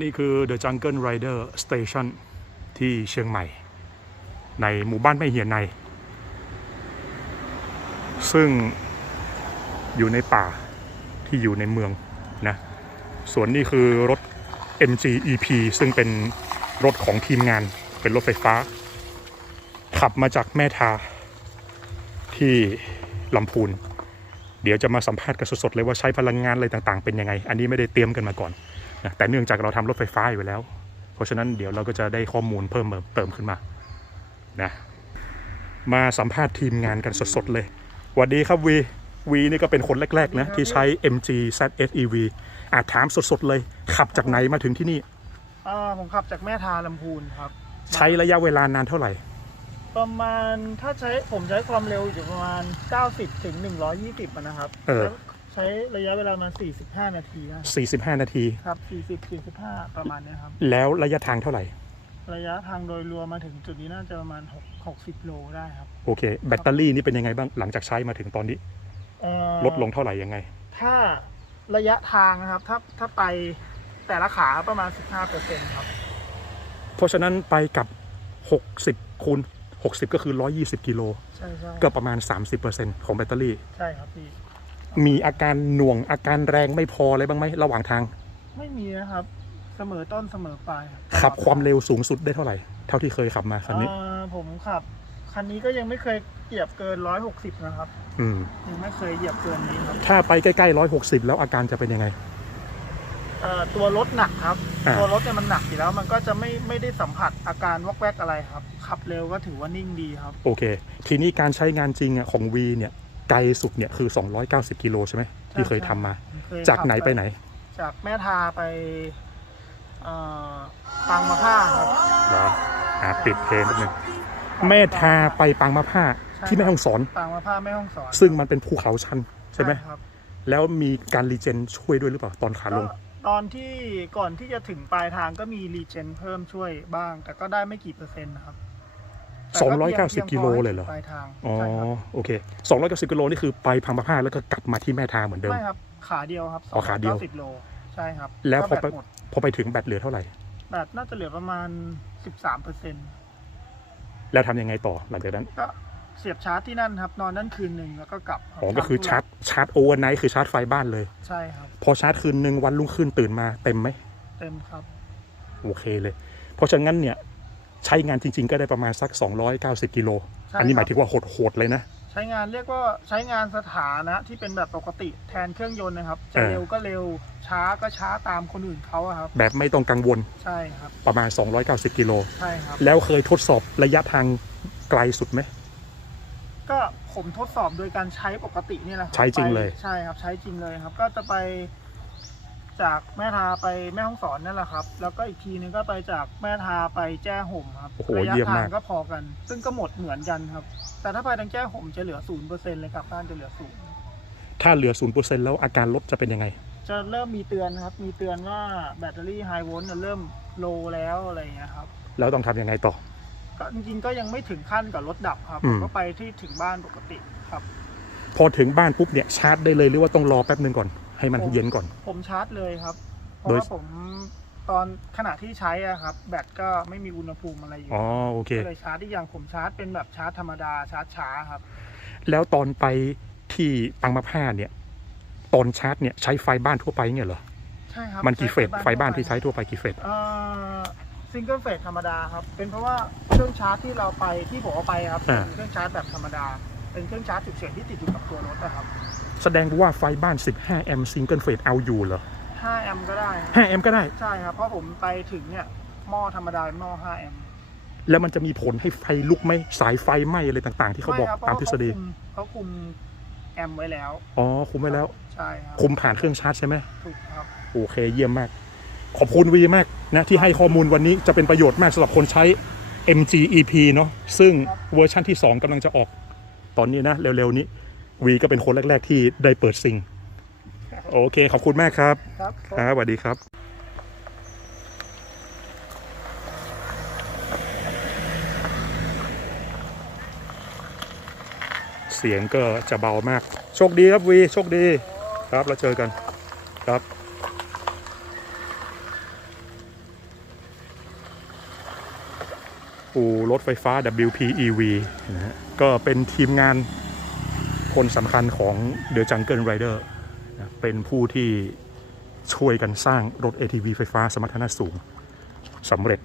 นี่คือ The Jungle Rider Station ที่เชียงใหม่ ในหมู่บ้านไม่เหียนใน ซึ่งอยู่ในป่าที่อยู่ในเมืองนะส่วนนี้คือรถ MG EP ซึ่งเป็นรถของทีมงานเป็นรถไฟฟ้า ขับมาจากแม่ทาที่ลำพูน เดี๋ยวจะมาสัมภาษณ์กันสดๆเลยว่าใช้พลังงานอะไรต่างๆเป็นยังไง อันนี้ไม่ได้เตรียมกันมาก่อน นะแต่เนื่องจากเราทำรถไฟฟ้าอยู่แล้ว เพราะฉะนั้นเดี๋ยวเราก็จะได้ข้อมูลเพิ่มเติมขึ้นมานะมาสัมภาษณ์ทีมงานกันสดๆเลยสวัสดีครับวีวีนี่ก็เป็นคนแรก ๆ นะ ที่ใช้ MG ZSEV อาจถามสดๆเลย ขับจากไหนมาถึงที่นี่อ่าผมขับจากแม่ทาลำพูนครับ ใช้ระยะเวลานานเท่าไหร่ ประมาณถ้าใช้ผมใช้ความเร็วอยู่ประมาณ 90 ถึง 120อะนะครับเออ ใช้ระยะเวลามา 45 นาทีนะ45 นาที ครับ 40 45 ประมาณเนี้ยครับ แล้วระยะทางเท่าไหร่ ระยะทางโดยรวมมาถึงจุดนี้น่าจะประมาณ6 60 โลได้ครับ โอเค แบตเตอรี่นี่เป็นยังไงบ้างหลังจากใช้มาถึงตอนนี้ เอ่อลดลงเท่าไหร่ยังไง ถ้าระยะทางนะครับ ถ้าถ้าไปแต่ละขาประมาณ 15%ครับ เพราะฉะนั้นไปกับ 60คูณ60 ก็คือ 120 กิโล ใช่ใช่ก็ประมาณ 30%ของแบตเตอรี่ ใช่ครับพี่ มีอาการหน่วงอาการแรงไม่พออะไรบ้างไหมระหว่างทาง ไม่มีนะครับ เสมอต้นเสมอปลายขับความเร็วสูงสุดได้เท่าไหร่ เท่าที่เคยขับมาคันนี้ อ่าผมขับ คันนี้ก็ยังไม่เคยเหยียบเกิน160นะครับ อืม ยังไม่เคยเหยียบเกินนี้ครับถ้าไปใกล้ๆ160แล้วอาการจะเป็นยังไง เอ่อตัวรถหนักครับ อ่า ตัวรถเนี่ยมันหนักอยู่แล้ว มันก็จะไม่ไม่ได้สัมผัสอาการวอกแวกอะไรครับ ขับเร็วก็ถือว่านิ่งดีครับ โอเค ทีนี้การใช้งานจริงอะของ V เนี่ย ไกลสุดเนี่ยคือ 290 กิโลใช่ไหมที่เคยทำมา เคยจากไหนขับไปไหนจากแม่ทาไปเอ่อปางมะผ้าครับ เหรออ่าปิดเพลงนิดนึงแม่ทาไปปางมะผ้าที่แม่ฮ่องสอน ปางมะผ้าแม่ห้องสอนซึ่งมันเป็นภูเขาชันใช่ไหมครับแล้วมีการรีเจนช่วยด้วยหรือเปล่าตอนขาลงก็ตอนที่ก่อนที่จะถึงปลายทางก็มีรีเจนเพิ่มช่วยบ้าง แต่ก็ได้ไม่กี่เปอร์เซ็นต์นะครับแต่ก็พีง 290พีงพกิโลเลยเหรอ ปลายทางอ๋อ ใช่ครับโอเค290กิโลนี่คือไปพังมะผ้าแล้วก็กลับมาที่แม่ทาเหมือนเดิม ไม่ครับ ขาเดียวครับอ๋อขาเดียวสิบโล ใช่ครับแล้วพอก็ไปแบตหมดพอไปถึงแบตเหลือเท่าไหร่ แบตน่าจะเหลือประมาณ 13เปอร์เซ็นต์แล้วทำยังไงต่อหลังจากนั้น ก็เสียบชาร์จที่นั่นครับ นอนนั่นคืนหนึ่งแล้วก็กลับอ๋อ ก็คือชาร์จชาร์จโอเวอร์ไนท์คือชาร์จไฟบ้านเลย ใช่ครับ พอชาร์จคืนหนึ่งวันรุ่งขึ้นตื่นมาเต็มไหม เต็มครับ โอเคเลย เพราะฉะนั้นเนี่ย ใช้งานจริง ๆ ก็ได้ประมาณสัก 290 กิโล ใช่อันนี้หมายครับ ถึงว่าโหดๆเลยนะ ใช้งานเรียกว่าใช้งานสถานะที่เป็นแบบปกติแทนเครื่องยนต์นะครับ จะเออ เร็วก็เร็วช้าก็ช้าตามคนอื่นเขาอะครับ แบบไม่ต้องกังวลใช่ครับ ประมาณ 290 กิโล ใช่ครับ แล้วเคยทดสอบระยะทางไกลสุดไหม ก็ผมทดสอบโดยการใช้ปกตินี่แหละคบใช้จริงเลย ไปใช่ครับใช้จริงเลยครับ ก็จะไป จากแม่ทาไปแม่ห้องสอนนั่นแหละครับ แล้วก็อีกทีนึงก็ไปจากแม่ทาไปแจ้ห่มครับโอ้โหระยะเยี่ยมทามางก ก็พอกัน ซึ่งก็หมดเหมือนกันครับ แต่ถ้าไปทางแจ้ห่มจะเหลือศูนย์เปอร์เซ็นต์เลยครับบ้านจะเหลือศูนย์ถ้าเหลือ0%แล้วอาการรถจะเป็นยังไง จะเริ่มมีเตือนนะครับ มีเตือนว่าแบตเตอรี่ไฮโวลต์เริ่มโลแล้วอะไรอย่างเงี้ยครับ แล้วต้องทำยังไงต่อ ก็จริงๆก็ยังไม่ถึงขั้นกับรถดับครับ อืผม มก็ไปที่ถึงบ้านปกติครับ พอถึงบ้านปุ๊บเนี่ยชาร์จได้เลยหรือว่าต้องรอแป๊บนึงก่อน ให้มันผมเย็นก่อน ผมชาร์จเลยครับ เพราะโดยว่าผมตอนขณะที่ใช้อะครับ แบตก็ไม่มีอุณหภูมิอะไรอยู่อ๋อโอเคก็เลยชาร์จที่อย่างผมชาร์จเป็นแบบชาร์จธรรมดาชาร์จช้าครับ แล้วตอนไปที่ปังมะผ้าเนี่ย ตอนชาร์จเนี่ยใช้ไฟบ้านทั่วไปเนี่ยเหรอใช่ครับมันกี่เฟสไฟบ้านที่ใช้ทั่วทั่วไปกี่เฟสเอ่อซิงเกิลเฟสธรรมดาครับ เป็นเพราะว่าเครื่องชาร์จที่เราไปที่ผมเอาไปครับเป็นเครื่องชาร์จแบบธรรมดา เป็นเครื่องชาร์จฉุกเฉินที่ติดอยู่กับตัวรถนะครับ แสดงว่าไฟบ้าน 15 แอมป์ซิงเกิลเฟสเอาอยู่เหรอ 5 แอมป์ก็ได้ครับ5แอมป์ก็ได้ ใช่ครับ เพราะผมไปถึงเนี่ยหม้อธรรมดาเป็นหม้อ 5 แอมป์แล้วมันจะมีผลให้ไฟลุกไหมสายไฟไหมอะไรต่างๆ ที่เขาบอกไม่ครับตามทฤษฎีเพระว่เขาคุมเขาคุมแอมป์ไว้แล้ว อ๋อ คุมไว้แล้ว ใช่ครับ คุมผ่านเครื่องชาร์จใช่ไหมถูกครับ โอเค เยี่ยมมาก ขอบคุณวีมากนะที่ให้ข้อมูลวันนี้จะเป็นประโยชน์มากสำหรับคนใช้ MG EP เนาะซึ่งเวอร์ชั่นที่ 2กำลังจะออก ตอนนี้นะ เร็วๆนี้ วีก็เป็นคนแรก ๆ ที่ได้เปิดซิงโอเค ขอบคุณมากครับ ครับครับสวัสดีครับเสียงก็จะเบามาก โชคดีครับวี โชคดีครับ แล้วเจอกันครับ อู่รถไฟฟ้า WPEV นะฮะก็เป็นทีมงานคนสำคัญของ The Jungle Rider นะเป็นผู้ที่ช่วยกันสร้างรถ ATV ไฟฟ้าสมรรถนะสูงสำเร็จ